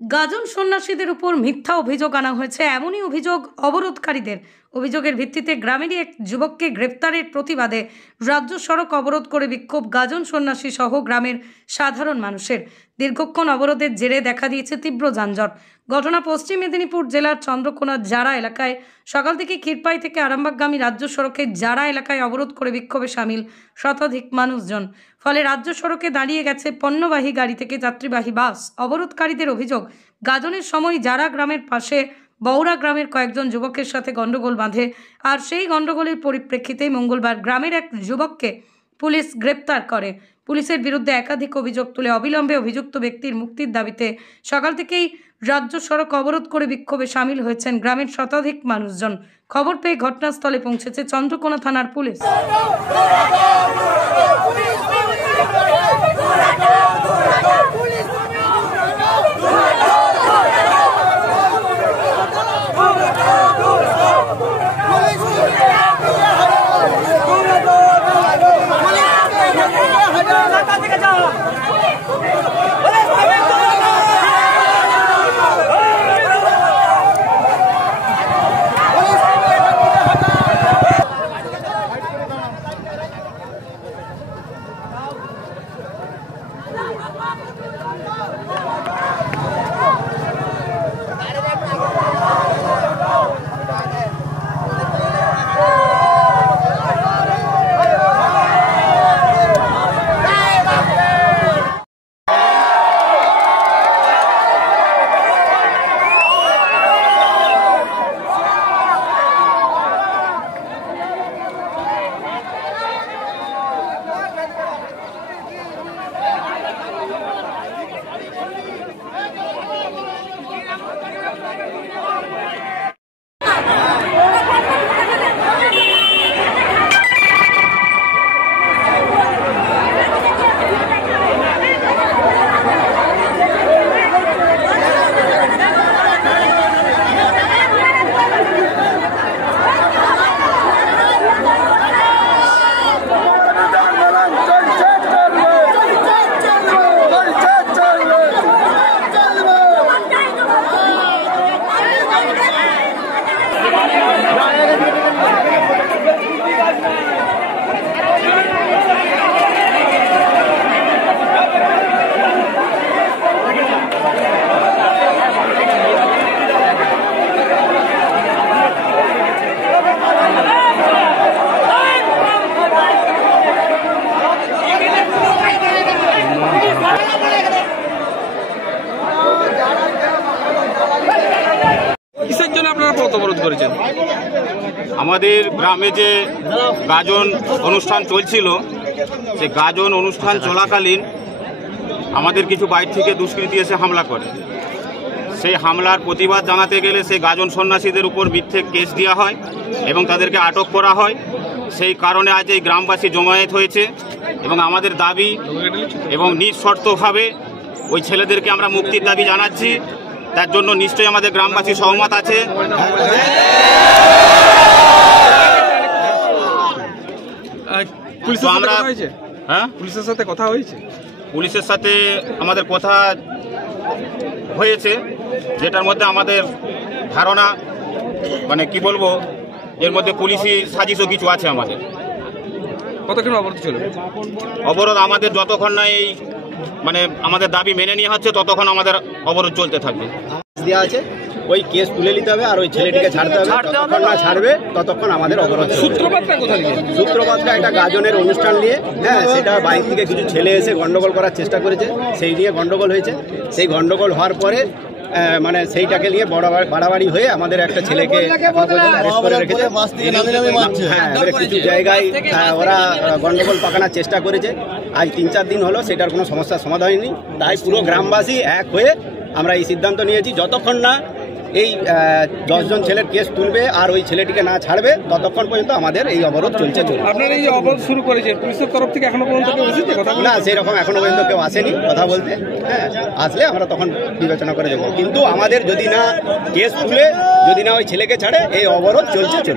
গাজন সন্ন্যাসীদের উপর মিথ্যা অভিযোগ আনা হয়েছে। এমনই অভিযোগ অবরোধকারীদের। অভিযোগের ভিত্তিতে গ্রামেরই এক যুবককে গ্রেপ্তারের প্রতিবাদে রাজ্য সড়ক অবরোধ করে বিক্ষোভ গাজন সন্ন্যাসী সহ গ্রামের সাধারণ মানুষের। দীর্ঘক্ষণ অবরোধের জেরে দেখা দিয়েছে তীব্র যানজট। ঘটনা পশ্চিম মেদিনীপুর জেলার চন্দ্রকোনা জারা এলাকায়। সকাল থেকে ক্ষীরপাই থেকে আরামবাগগামী রাজ্য সড়কে জারা এলাকায় অবরোধ করে বিক্ষোভে সামিল শতাধিক মানুষজন। ফলে রাজ্য সড়কে দাঁড়িয়ে গেছে পণ্যবাহী গাড়ি থেকে যাত্রীবাহী বাস। অবরোধকারীদের অভিযোগ, গাজনের সময় জারা গ্রামের পাশে বৌরা গ্রামের কয়েকজন যুবকের সাথে গন্ডগোল বাঁধে। আর সেই গন্ডগোলের পরিপ্রেক্ষিতে মঙ্গলবার গ্রামের এক যুবককে পুলিশ গ্রেপ্তার করে। পুলিশের বিরুদ্ধে একাধিক অভিযোগ তুলে অবিলম্বে অভিযুক্ত ব্যক্তির মুক্তির দাবিতে সকাল থেকেই রাজ্য সড়ক অবরোধ করে বিক্ষোভে সামিল হয়েছেন গ্রামের শতাধিক মানুষজন। খবর পেয়ে ঘটনাস্থলে পৌঁছেছে চন্দ্রকোনা থানার পুলিশ। আমাদের গ্রামে যে গাজন অনুষ্ঠান চলছিল, সে গাজন অনুষ্ঠান চলাকালীন আমাদের কিছু বাইরে থেকে দুষ্কৃতী এসে হামলা করে। সেই হামলার প্রতিবাদ জানাতে গেলে সেই গাজন সন্ন্যাসীদের উপর মিথ্যে কেস দেওয়া হয় এবং তাদেরকে আটক করা হয়। সেই কারণে আজ এই গ্রামবাসী জমায়েত হয়েছে এবং আমাদের দাবি এবং নিঃশর্তভাবে ওই ছেলেদেরকে আমরা মুক্তির দাবি জানাচ্ছি। তার জন্য নিশ্চয়ই আমাদের গ্রামবাসী সহমত আছে। পুলিশের সাথে কথা হয়েছে, পুলিশের সাথে আমাদের কথা হয়েছে, যেটার মধ্যে আমাদের ধারণা মানে কি বলবো, এর মধ্যে পুলিশি সাজিশও কিছু আছে আমাদের। কতক্ষণ অবরোধ চলবে? অবরোধ আমাদের যতক্ষণ না এই মানে আমাদের দাবি মেনে নেওয়া হচ্ছে ততক্ষণ আমাদের অবরোধ চলতে থাকবে। দেওয়া আছে, ওই কেস তুলে নিতে হবে আর ওই ছেলেটিকে ছাড়তে হবে। যতক্ষণ না ছাড়বে ততক্ষণ আমাদের অবরোধ। সূত্রপাতটা কোথায়? সূত্রপাতটা একটা গাজনের অনুষ্ঠান নিয়ে, হ্যাঁ, সেটা বাইরে থেকে কিছু ছেলে এসে গন্ডগোল করার চেষ্টা করেছে, সেই নিয়ে গন্ডগোল হয়েছে। সেই গন্ডগোল হওয়ার পরে মানে সেইটাকে নিয়ে বাড়াবাড়ি হয়ে আমাদের একটা ছেলেকে অ্যারেস্ট করে রেখেছে। হ্যাঁ, কিছু জায়গায় ওরা গন্ডগোল পাকানোর চেষ্টা করেছে। আজ 3-4 দিন হলো, সেটার কোনো সমস্যার সমাধান হয়নি। তাই পুরো গ্রামবাসী এক হয়ে আমরা এই সিদ্ধান্ত নিয়েছি, যতক্ষণ না এই 10 জন ছেলের কেস তুলবে আর ওই ছেলেটিকে না ছাড়বে ততক্ষণ পর্যন্ত আমাদের এই অবরোধ চলছে। আপনারা এই অবরোধ শুরু করেছেন, পুলিশের তরফ থেকে এখনো পর্যন্ত কেউ এসেছে কথা বলতে? না, সেরকম এখনো পর্যন্ত কেউ আসেনি কথা বলতে। হ্যাঁ, আসলে আমরা তখন বিবেচনা করে দেবো, কিন্তু আমাদের যদি না কেস তুলে, যদি না ওই ছেলেকে ছাড়ে, এই অবরোধ চলছে।